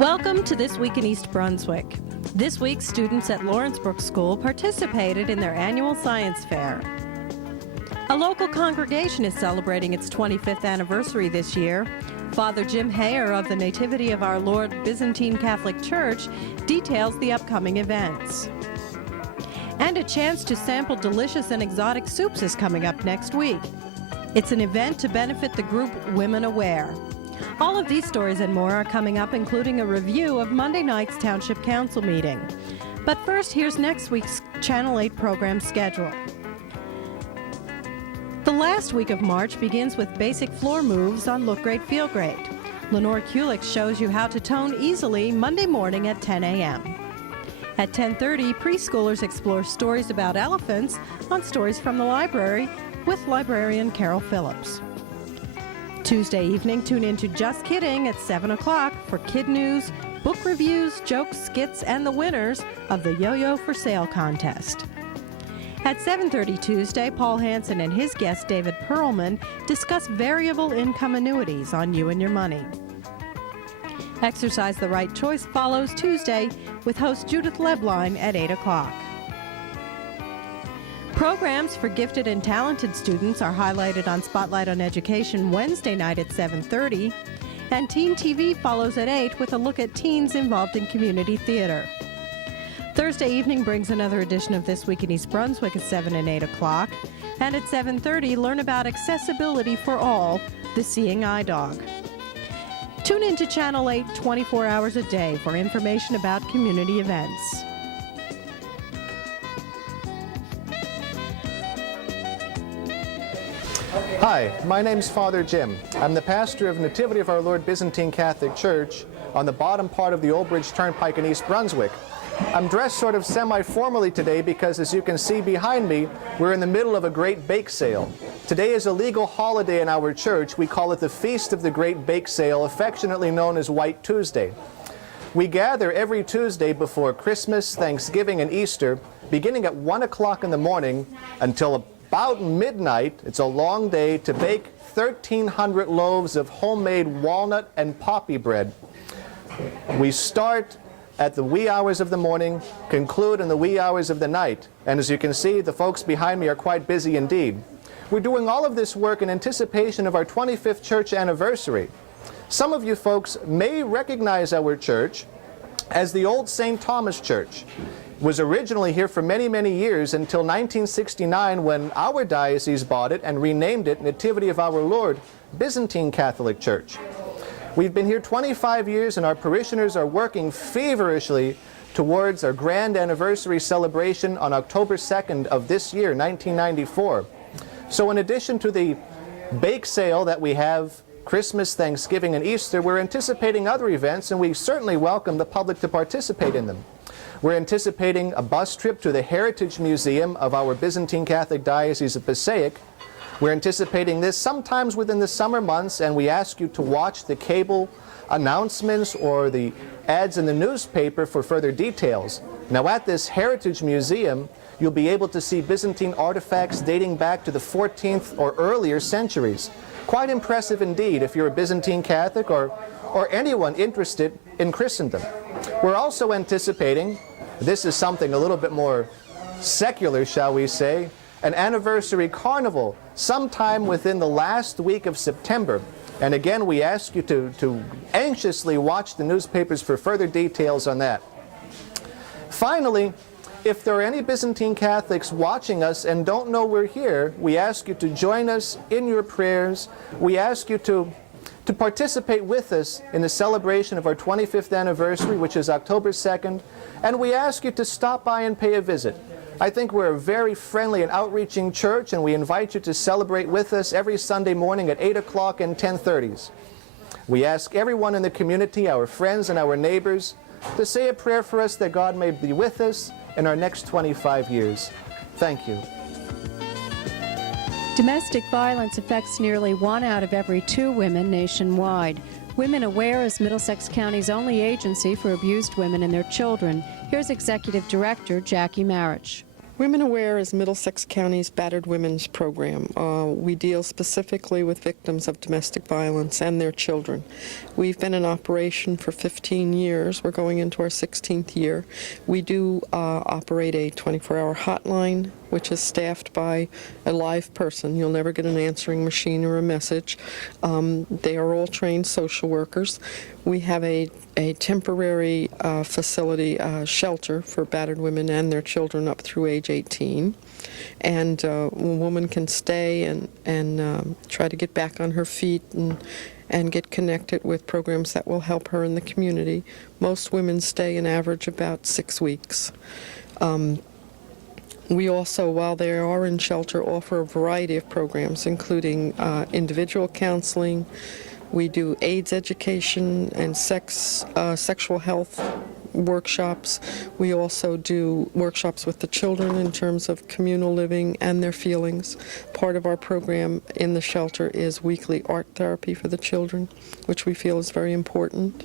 Welcome to This Week in East Brunswick. This week, students at Brook School participated in their annual science fair. A local congregation is celebrating its 25th anniversary this year. Father Jim Hayer of the Nativity of Our Lord Byzantine Catholic Church details the upcoming events. And a chance to sample delicious and exotic soups is coming up next week. It's an event to benefit the group Women Aware. All of these stories and more are coming up, including a review of Monday night's Township Council meeting. But first, here's next week's Channel 8 program schedule. The last week of March begins with basic floor moves on Look Great, Feel Great. Lenore Kulik shows you how to tone easily Monday morning at 10 a.m. At 10:30, preschoolers explore stories about elephants on Stories from the Library with librarian Carol Phillips. Tuesday evening, tune in to Just Kidding at 7 o'clock for kid news, book reviews, jokes, skits, and the winners of the Yo-Yo for Sale contest. At 7:30 Tuesday, Paul Hansen and his guest David Perlman discuss variable income annuities on You and Your Money. Exercise the Right Choice follows Tuesday with host Judith Lebline at 8 o'clock. Programs for gifted and talented students are highlighted on Spotlight on Education Wednesday night at 7:30, and Teen TV follows at 8 with a look at teens involved in community theater. Thursday evening brings another edition of This Week in East Brunswick at 7 and 8 o'clock, and at 7:30 learn about accessibility for all, the Seeing Eye Dog. Tune in to Channel 8 24 hours a day for information about community events. Hi, my name's Father Jim. I'm the pastor of Nativity of Our Lord Byzantine Catholic Church on the bottom part of the Old Bridge Turnpike in East Brunswick. I'm dressed sort of semi-formally today because, as you can see behind me, we're in the middle of a great bake sale. Today is a legal holiday in our church. We call it the Feast of the Great Bake Sale, affectionately known as White Tuesday. We gather every Tuesday before Christmas, Thanksgiving, and Easter, beginning at 1 o'clock in the morning until about midnight. It's a long day to bake 1,300 loaves of homemade walnut and poppy bread. We start at the wee hours of the morning, conclude in the wee hours of the night. And as you can see, the folks behind me are quite busy indeed. We're doing all of this work in anticipation of our 25th church anniversary. Some of you folks may recognize our church as the old St. Thomas Church. It was originally here for many, many years until 1969, when our diocese bought it and renamed it Nativity of Our Lord Byzantine Catholic Church. We've been here 25 years, and our parishioners are working feverishly towards our grand anniversary celebration on October 2nd of this year, 1994. So in addition to the bake sale that we have Christmas, Thanksgiving, and Easter, we're anticipating other events, and we certainly welcome the public to participate in them. We're anticipating a bus trip to the Heritage Museum of our Byzantine Catholic Diocese of Passaic. We're anticipating this sometimes within the summer months, and we ask you to watch the cable announcements or the ads in the newspaper for further details. Now, at this Heritage Museum, you'll be able to see Byzantine artifacts dating back to the 14th or earlier centuries. Quite impressive indeed if you're a Byzantine Catholic or anyone interested in Christendom. We're also anticipating, this is something a little bit more secular, shall we say, an anniversary carnival sometime within the last week of September. And again, we ask you to anxiously watch the newspapers for further details on that. Finally, if there are any Byzantine Catholics watching us and don't know we're here, we ask you to join us in your prayers. We ask you to participate with us in the celebration of our 25th anniversary, which is October 2nd, and we ask you to stop by and pay a visit. I think we're a very friendly and outreaching church, and we invite you to celebrate with us every Sunday morning at 8 o'clock and 10:30. We ask everyone in the community, our friends and our neighbors, to say a prayer for us that God may be with us in our next 25 years. Thank you. Domestic violence affects nearly 1 out of every 2 women nationwide. Women Aware is Middlesex County's only agency for abused women and their children. Here's Executive Director Jackie Marich. Women Aware is Middlesex County's battered women's program. We deal specifically with victims of domestic violence and their children. We've been in operation for 15 years. We're going into our 16th year. We do operate a 24-hour hotline, which is staffed by a live person. You'll never get an answering machine or a message. They are all trained social workers. We have a temporary facility, shelter for battered women and their children up through age 18. And a woman can stay and try to get back on her feet and get connected with programs that will help her in the community. Most women stay an average about 6 weeks. We also, while they are in shelter, offer a variety of programs, including individual counseling. We do AIDS education and sexual health workshops. We also do workshops with the children in terms of communal living and their feelings. Part of our program in the shelter is weekly art therapy for the children, which we feel is very important.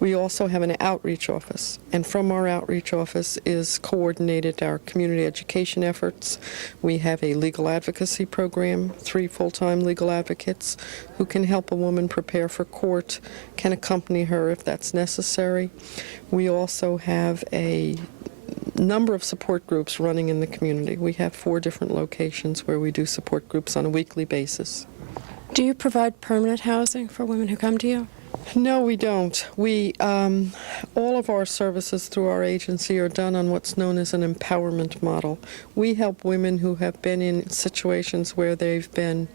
We also have an outreach office, and from our outreach office is coordinated our community education efforts. We have a legal advocacy program, 3 full-time legal advocates who can help a woman prepare for court, can accompany her if that's necessary. We also have a number of support groups running in the community. We have 4 different locations where we do support groups on a weekly basis. Do you provide permanent housing for women who come to you? No, we don't. We, all of our services through our agency are done on what's known as an empowerment model. We help women who have been in situations where they've been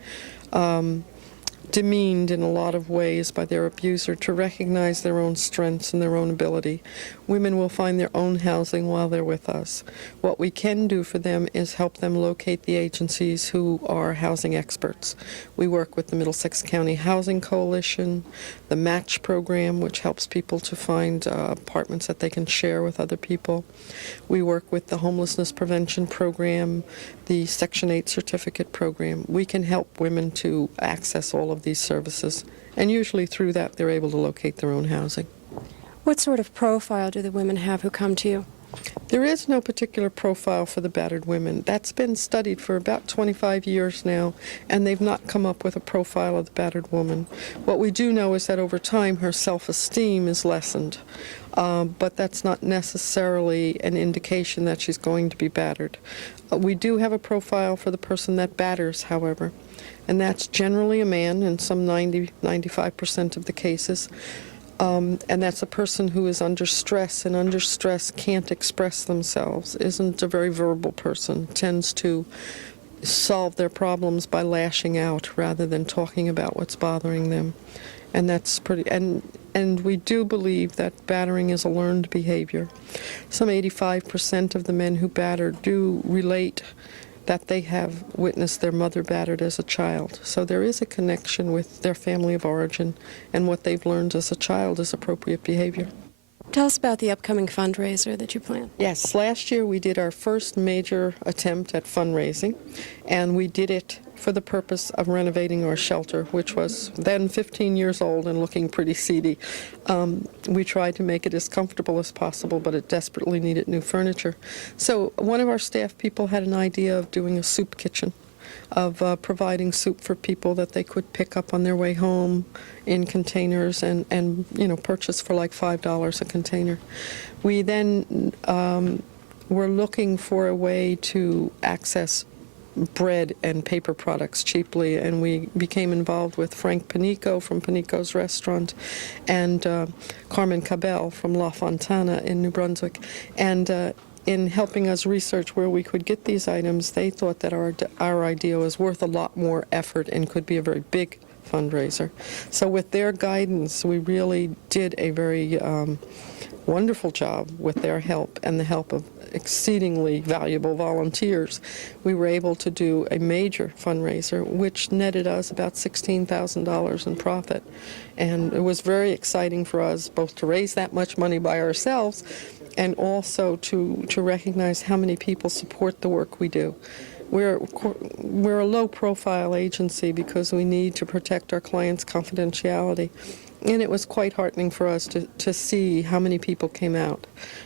demeaned in a lot of ways by their abuser to recognize their own strengths and their own ability. Women will find their own housing while they're with us. What we can do for them is help them locate the agencies who are housing experts. We work with the Middlesex County Housing Coalition, the Match program, which helps people to find apartments that they can share with other people. We work with the Homelessness Prevention Program, the Section 8 Certificate Program. We can help women to access all of these services, and usually through that they're able to locate their own housing. What sort of profile do the women have who come to you? There is no particular profile for the battered women. That's been studied for about 25 years now, and they've not come up with a profile of the battered woman. What we do know is that over time her self-esteem is lessened, but that's not necessarily an indication that she's going to be battered. We do have a profile for the person that batters, however, and that's generally a man in some 90–95% of the cases. And that's a person who is under stress, and under stress can't express themselves, isn't a very verbal person, tends to solve their problems by lashing out rather than talking about what's bothering them. And that's pretty, and we do believe that battering is a learned behavior. Some 85% of the men who batter do relate that they have witnessed their mother battered as a child. So there is a connection with their family of origin, and what they've learned as a child is appropriate behavior. Tell us about the upcoming fundraiser that you plan. Yes, last year we did our first major attempt at fundraising, and we did it for the purpose of renovating our shelter, which was then 15 years old and looking pretty seedy. We tried to make it as comfortable as possible, but it desperately needed new furniture. So one of our staff people had an idea of doing a soup kitchen, of providing soup for people that they could pick up on their way home in containers and you know, purchase for like $5 a container. We then were looking for a way to access bread and paper products cheaply, and we became involved with Frank Panico from Panico's Restaurant and Carmen Cabell from La Fontana in New Brunswick. And in helping us research where we could get these items, they thought that our idea was worth a lot more effort and could be a very big fundraiser. So with their guidance, we really did a very wonderful job with their help and the help of exceedingly valuable volunteers. We were able to do a major fundraiser, which netted us about $16,000 in profit. And it was very exciting for us both to raise that much money by ourselves and also to recognize how many people support the work we do. We're a low-profile agency because we need to protect our clients' confidentiality. And it was quite heartening for us to see how many people came out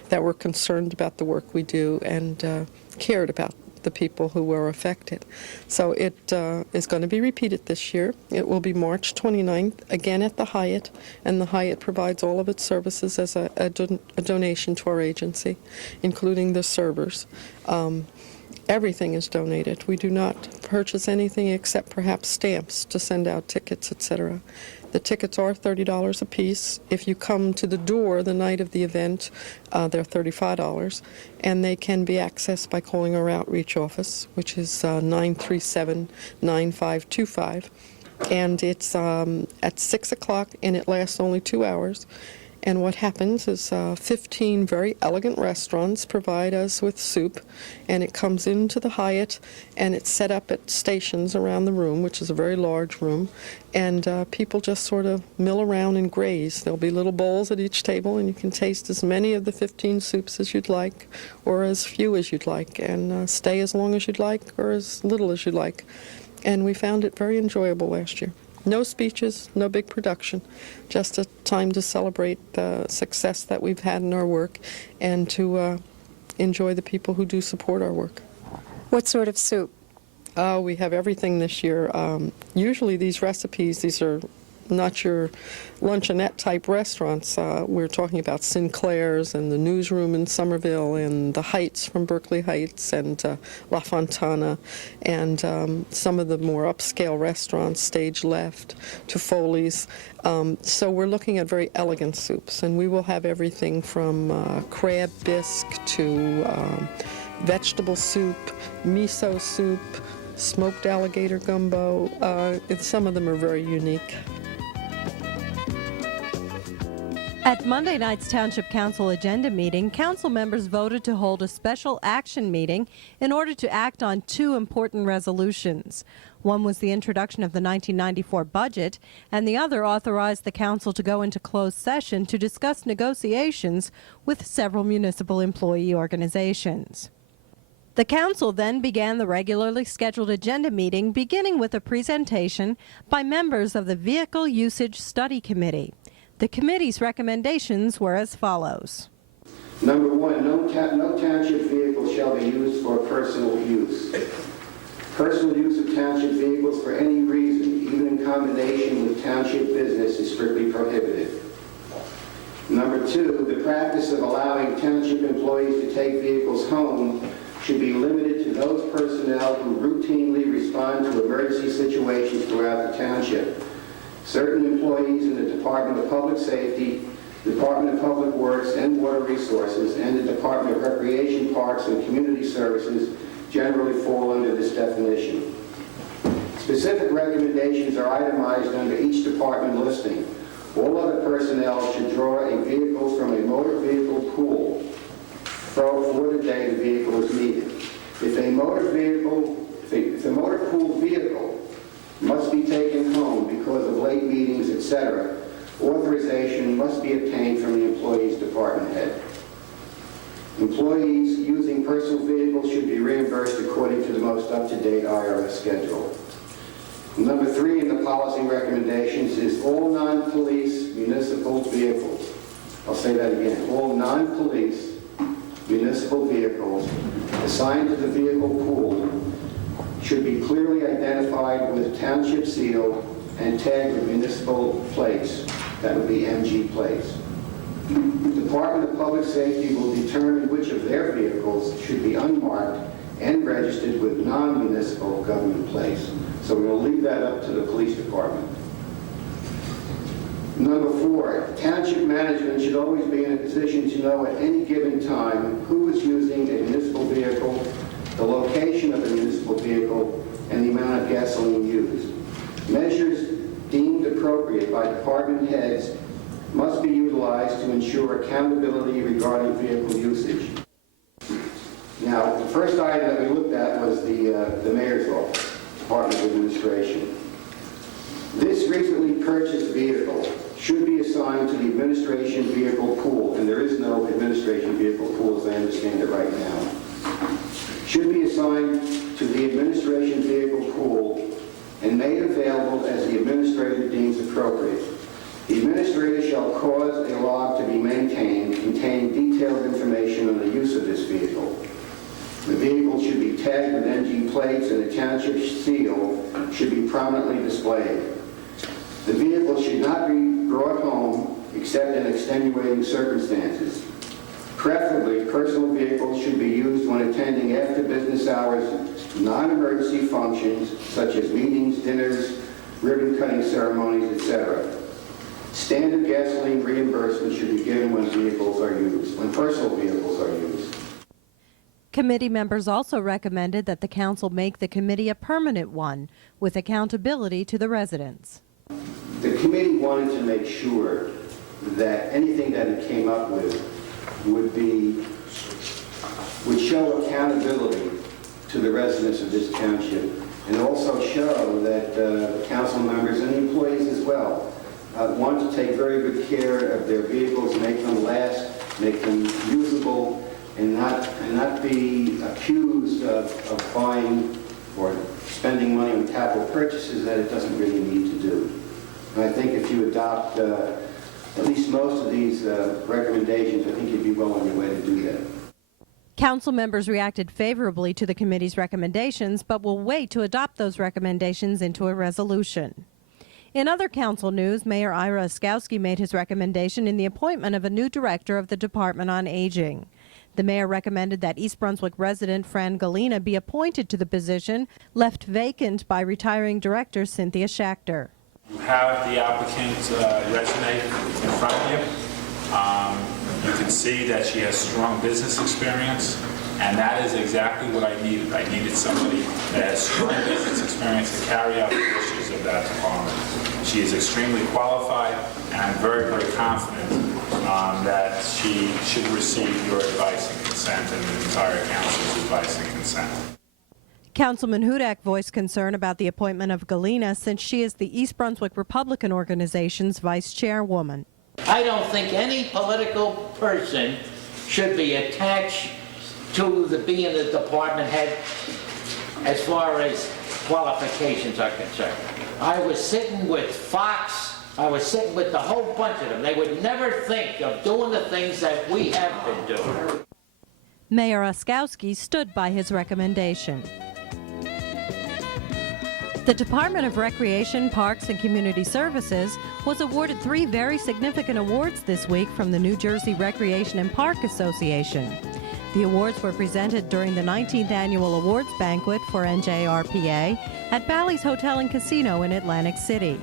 that were concerned about the work we do and cared about the people who were affected. So it is going to be repeated this year. It will be March 29th, again at the Hyatt, and the Hyatt provides all of its services as a donation to our agency, including the servers. Everything is donated. We do not purchase anything except perhaps stamps to send out tickets, etc. The tickets are $30 a piece. If you come to the door the night of the event, they're $35, and they can be accessed by calling our outreach office, which is 937-9525. And it's at 6 o'clock, and it lasts only 2 hours. And what happens is 15 very elegant restaurants provide us with soup, and it comes into the Hyatt, and it's set up at stations around the room, which is a very large room, and people just sort of mill around and graze. There'll be little bowls at each table, and you can taste as many of the 15 soups as you'd like, or as few as you'd like, and stay as long as you'd like, or as little as you'd like. And we found it very enjoyable last year. No speeches, no big production, just a time to celebrate the success that we've had in our work and to enjoy the people who do support our work. What sort of soup? We have everything this year. Usually these recipes, these are not your luncheonette type restaurants. We're talking about Sinclair's and the Newsroom in Somerville and the Heights from Berkeley Heights and La Fontana and some of the more upscale restaurants, Stage Left to Foley's. So we're looking at very elegant soups, and we will have everything from crab bisque to vegetable soup, miso soup, smoked alligator gumbo. Some of them are very unique. At Monday night's Township Council agenda meeting, council members voted to hold a special action meeting in order to act on 2 important resolutions. One was the introduction of the 1994 budget, and the other authorized the council to go into closed session to discuss negotiations with several municipal employee organizations. The council then began the regularly scheduled agenda meeting, beginning with a presentation by members of the Vehicle Usage Study Committee. The committee's recommendations were as follows. Number 1, no township vehicle shall be used for personal use. Personal use of township vehicles for any reason, even in combination with township business, is strictly prohibited. Number 2, the practice of allowing township employees to take vehicles home should be limited to those personnel who routinely respond to emergency situations throughout the township. Certain employees in the Department of Public Safety, Department of Public Works and Water Resources, and the Department of Recreation, Parks, and Community Services generally fall under this definition. Specific recommendations are itemized under each department listing. All other personnel should draw a vehicle from a motor vehicle pool for the day the vehicle is needed. If a motor pool vehicle must be taken home because of late meetings, etc., authorization must be obtained from the employee's department head. Employees using personal vehicles should be reimbursed according to the most up-to-date IRS schedule. Number 3 in the policy recommendations is all non-police municipal vehicles. I'll say that again. All non-police municipal vehicles assigned to the vehicle pool should be clearly identified with a township seal and tagged with municipal plates. That would be MG plates. The Department of Public Safety will determine which of their vehicles should be unmarked and registered with non-municipal government plates. So we'll leave that up to the police department. Number 4, township management should always be in a position to know at any given time who is using a municipal vehicle, the location of the municipal vehicle, and the amount of gasoline used. Measures deemed appropriate by department heads must be utilized to ensure accountability regarding vehicle usage. Now, the first item that we looked at was the mayor's office, Department of Administration. This recently purchased vehicle should be assigned to the administration vehicle pool, and there is no administration vehicle pool as I understand it right now. Should be assigned to the administration vehicle pool and made available as the administrator deems appropriate. The administrator shall cause a log to be maintained containing detailed information on the use of this vehicle. The vehicle should be tagged with NG plates and the township seal should be prominently displayed. The vehicle should not be brought home except in extenuating circumstances. Preferably, personal vehicles should be used when attending after business hours non-emergency functions such as meetings, dinners, ribbon cutting ceremonies, etc. Standard gasoline reimbursement should be given when personal vehicles are used. Committee members also recommended that the council make the committee a permanent one with accountability to the residents. The committee wanted to make sure that anything that it came up with would show accountability to the residents of this township and also show that council members and employees as well want to take very good care of their vehicles, make them last, make them usable, and not be accused of buying or spending money on capital purchases that it doesn't really need to do. And I think if you adopt at least most of these recommendations, I think you'd be well on your way to do that. Council members reacted favorably to the committee's recommendations, but will wait to adopt those recommendations into a resolution. In other council news, Mayor Ira Oskowski made his recommendation in the appointment of a new director of the Department on Aging. The mayor recommended that East Brunswick resident Fran Galina be appointed to the position, left vacant by retiring director Cynthia Schachter. You have the applicant's resume in front of you. You can see that she has strong business experience, and that is exactly what I needed. I needed somebody that has strong business experience to carry out the issues of that department. She is extremely qualified, and I'm very, very confident that she should receive your advice and consent and the entire council's advice and consent. Councilman Hudak voiced concern about the appointment of Galina since she is the East Brunswick Republican Organization's vice chairwoman. I don't think any political person should be attached to being the department head as far as qualifications are concerned. I was sitting with Fox, I was sitting with the whole bunch of them. They would never think of doing the things that we have been doing. Mayor Oskowski stood by his recommendation. The Department of Recreation, Parks, and Community Services was awarded 3 very significant awards this week from the New Jersey Recreation and Park Association. The awards were presented during the 19th Annual Awards Banquet for NJRPA at Bally's Hotel and Casino in Atlantic City.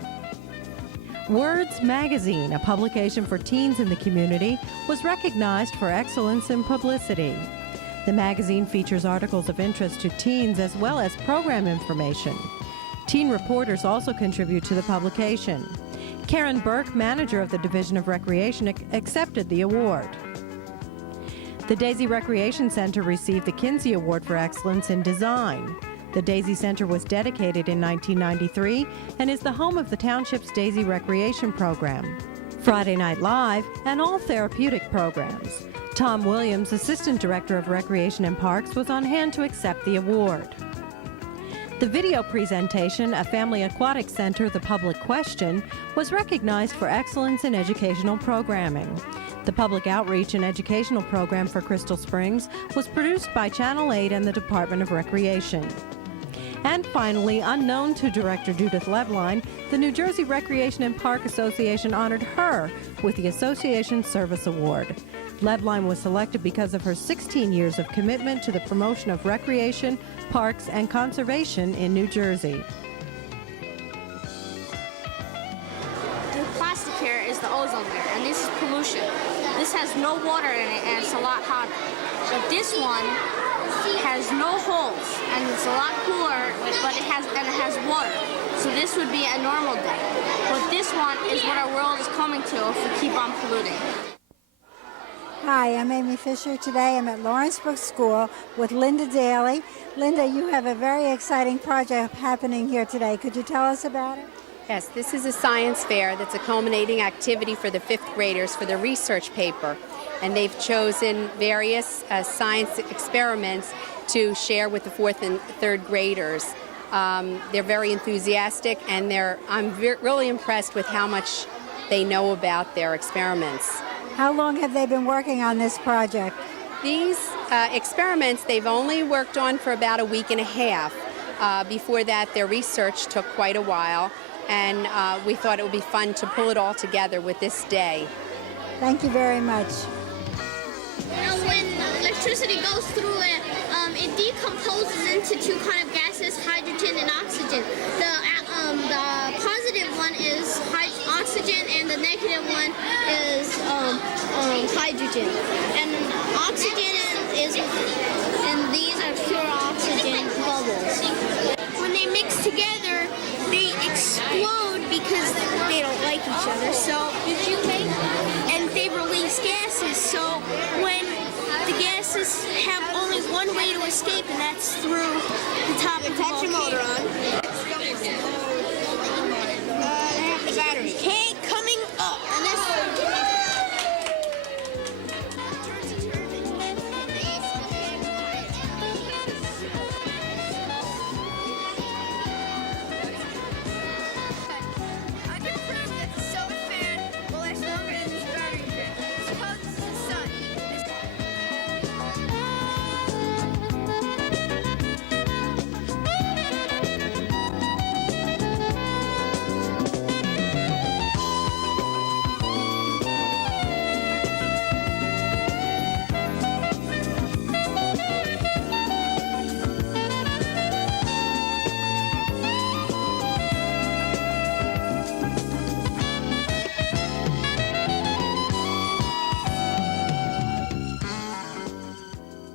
Words Magazine, a publication for teens in the community, was recognized for excellence in publicity. The magazine features articles of interest to teens as well as program information. Teen reporters also contribute to the publication. Karen Burke, manager of the Division of Recreation, accepted the award. The Daisy Recreation Center received the Kinsey Award for Excellence in Design. The Daisy Center was dedicated in 1993 and is the home of the township's Daisy Recreation Program, Friday Night Live, and all therapeutic programs. Tom Williams, Assistant Director of Recreation and Parks, was on hand to accept the award. The video presentation, A Family Aquatic Center, The Public Question, was recognized for excellence in educational programming. The public outreach and educational program for Crystal Springs was produced by Channel 8 and the Department of Recreation. And finally, unknown to Director Judith Levline, the New Jersey Recreation and Park Association honored her with the Association Service Award. Levline was selected because of her 16 years of commitment to the promotion of recreation, parks, and conservation in New Jersey. The plastic here is the ozone layer, and this is pollution. This has no water in it, and it's a lot hotter. But this one has no holes, and it's a lot cooler, but it has water. So this would be a normal day. But this one is what our world is coming to if we keep on polluting. Hi, I'm Amy Fisher. Today I'm at Lawrence Brook School with Linda Daly. Linda, you have a very exciting project happening here today. Could you tell us about it? Yes, this is a science fair that's a culminating activity for the 5th graders for their research paper. And they've chosen various science experiments to share with the 4th and 3rd graders. They're very enthusiastic, and I'm really impressed with how much they know about their experiments. How long have they been working on this project? These experiments they've only worked on for about a week and a half. Before that, their research took quite a while, and we thought it would be fun to pull it all together with this day. Thank you very much. When electricity goes through it, it decomposes into two kind of gases, hydrogen and oxygen. The positive one is oxygen, and the negative one is hydrogen. And oxygen and these are pure oxygen bubbles. When they mix together, they explode because they don't like each other. So and they release gases. So when the gases have only one way to escape, and that's through the top of the volcano.